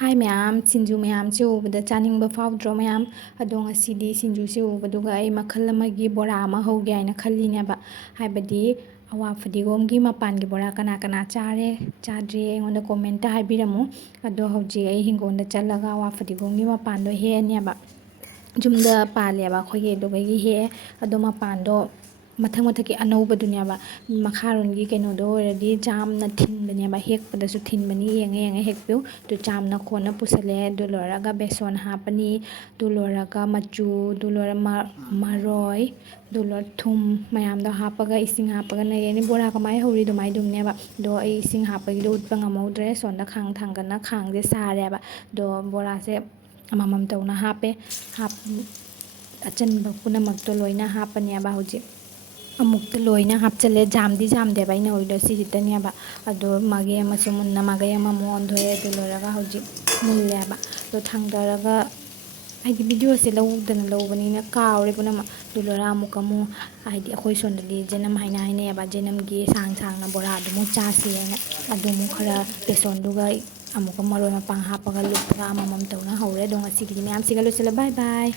ꯍꯥꯏ ꯃꯌꯥꯝ, ꯁꯤꯡꯖꯨ ꯃꯌꯥꯝꯁꯤ ꯎꯕꯗ ꯆꯥꯅꯤꯡꯕ ꯐꯥꯎꯗ꯭ꯔꯣ ꯃꯌꯥꯝ? ꯑꯗꯣ ꯉꯁꯤꯗꯤ ꯁꯤꯡꯖꯨꯁꯤ ꯎꯕꯗꯨꯒ ꯑꯩ ꯃꯈꯜ ꯑꯃꯒꯤ ꯕꯣꯔꯥ ꯑꯃ ꯍꯧꯒꯦ ꯍꯥꯏꯅ ꯈꯜꯂꯤꯅꯦꯕ. ꯍꯥꯏꯕꯗꯤ ꯑꯋꯥ ꯐꯗꯤꯒꯣꯝꯒꯤ ꯃꯄꯥꯟꯒꯤ ꯕꯣꯔꯥ ꯀꯅꯥ ꯀꯅꯥ ꯆꯥꯔꯦ ꯆꯥꯗ꯭ꯔꯤ ꯑꯩꯉꯣꯟꯗ ꯀꯣꯃꯦꯟꯇ ꯍꯥꯏꯕꯤꯔꯝꯃꯨ. ꯑꯗꯣ ꯍꯧꯖꯤꯛ ꯑꯩ ꯍꯤꯡꯒꯣꯜꯗ ꯆꯠꯂꯒ ꯑꯋꯥ ꯐꯗꯤꯒꯣꯝꯒꯤ ꯃꯄꯥꯟꯗꯣ ꯍꯦꯛꯑꯅꯦꯕ. ꯌꯨꯝꯗ ꯄꯥꯜꯂꯦꯕ ꯑꯩꯈꯣꯏꯒꯤ, ꯑꯗꯨꯗꯒꯤ ꯍꯦꯛꯑꯦ. ꯑꯗꯣ ꯃꯄꯥꯟꯗꯣ ꯃꯊꯛ ꯃꯊꯛꯀꯤ ꯑꯅꯧꯕꯗꯨꯅꯦꯕ. ꯃꯈꯥꯔꯣꯝꯒꯤ ꯀꯩꯅꯣꯗꯣ ꯑꯣꯏꯔꯗꯤ ꯖꯥꯝꯅ ꯊꯤꯟꯕꯅꯦꯕ, ꯍꯦꯛꯄꯗꯁꯨ ꯊꯤꯟꯕꯅꯤ. ꯌꯦꯡꯉ ꯌꯦꯡꯉ ꯍꯦꯛꯄꯤꯌꯨ. ꯑꯗꯨ ꯆꯥꯝꯅ ꯈꯣꯠꯅ ꯄꯨꯁꯜꯂꯦ. ꯑꯗꯨ ꯂꯣꯏꯔꯒ ꯕꯦꯁꯣꯟ ꯍꯥꯞꯄꯅꯤ. ꯑꯗꯨ ꯂꯣꯏꯔꯒ ꯃꯆꯨ, ꯑꯗꯨ ꯂꯣꯏꯔ ꯃꯔꯣꯏ, ꯑꯗꯨ ꯂꯣꯏꯔ ꯊꯨꯝ ꯃꯌꯥꯝꯗꯣ ꯍꯥꯞꯄꯒ ꯏꯁꯤꯡ ꯍꯥꯞꯄꯒ ꯅꯩꯔꯅꯤ. ꯕꯣꯔꯥ ꯀꯃꯥꯏꯅ ꯍꯧꯔꯤ ꯑꯗꯨꯃꯥꯏꯅ ꯗꯨꯝꯅꯦꯕ. ꯑꯗꯣ ꯑꯩ ꯏꯁꯤꯡ ꯍꯥꯞꯄꯒꯤꯗꯣ ꯎꯠꯄ ꯉꯝꯍꯧꯗ꯭ꯔꯦ. ꯁꯣꯝꯗ ꯈꯥꯡ ꯊꯥꯡꯒꯠꯅ ꯈꯥꯡꯁꯦ ꯁꯥꯔꯦꯕ. ꯑꯗꯣ ꯕꯣꯔꯥꯁꯦ ꯑꯃꯃꯝ ꯇꯧꯅ ꯍꯥꯞꯄꯦ. ꯑꯆꯟꯕ ꯄꯨꯝꯅꯃꯛꯇꯣ ꯂꯣꯏꯅ ꯍꯥꯞꯄꯅꯦꯕ ꯍꯧꯖꯤꯛ. ꯑꯃꯨꯛꯇ ꯂꯣꯏꯅ ꯍꯥꯞꯆꯤꯜꯂꯦ. ꯖꯥꯝꯗꯤ ꯖꯥꯝꯗꯦꯕ ꯑꯩꯅ ꯍꯧꯔꯤꯗꯣ ꯁꯤꯈꯤꯇꯅꯦꯕ. ꯑꯗꯣ ꯃꯥꯒꯩ ꯑꯃꯁꯨ ꯃꯨꯟꯅ ꯃꯥꯒꯩ ꯑꯃꯃꯨꯛ ꯑꯣꯟꯊꯣꯛꯑꯦ. ꯑꯗꯨ ꯂꯣꯏꯔꯒ ꯍꯧꯖꯤꯛ ꯃꯨꯜꯂꯦꯕ. ꯑꯗꯣ ꯊꯥꯡꯊꯔꯒ ꯑꯩꯗꯤ ꯚꯤꯗꯤꯑꯣꯁꯦ ꯂꯧꯗꯅ ꯂꯧꯕꯅꯤꯅ ꯀꯥꯎꯔꯦ ꯄꯨꯝꯅꯃꯛ. ꯑꯗꯨ ꯂꯣꯏꯔꯒ ꯑꯃꯨꯛ ꯍꯥꯏꯗꯤ ꯑꯩꯈꯣꯏ ꯁꯣꯝꯗꯗꯤ ꯖꯦꯅꯝ ꯍꯥꯏꯅ ꯍꯥꯏꯅꯩꯌꯦꯕ. ꯖꯦꯅꯝꯒꯤ ꯁꯥꯡ ꯁꯥꯡꯅ ꯕꯣꯔꯥꯗꯨꯃꯨꯛ ꯆꯥꯁꯤ ꯍꯥꯏꯅ. ꯑꯗꯨꯃꯨꯛ ꯈꯔ ꯕꯦꯁꯣꯟꯗꯨꯒ ꯑꯃꯨꯛꯀ ꯃꯔꯣꯏ ꯃꯄꯥꯡ ꯍꯥꯞꯄꯒ ꯂꯨꯞꯄꯒ ꯑꯃꯃꯝ ꯇꯧꯅ ꯍꯧꯔꯦ. ꯑꯗꯣ ꯉꯁꯤꯒꯤꯗꯤ ꯃꯌꯥꯝ ꯁꯤꯒ ꯂꯣꯏꯁꯤꯜꯂꯦ. ꯕꯥꯏ ꯕꯥꯏ.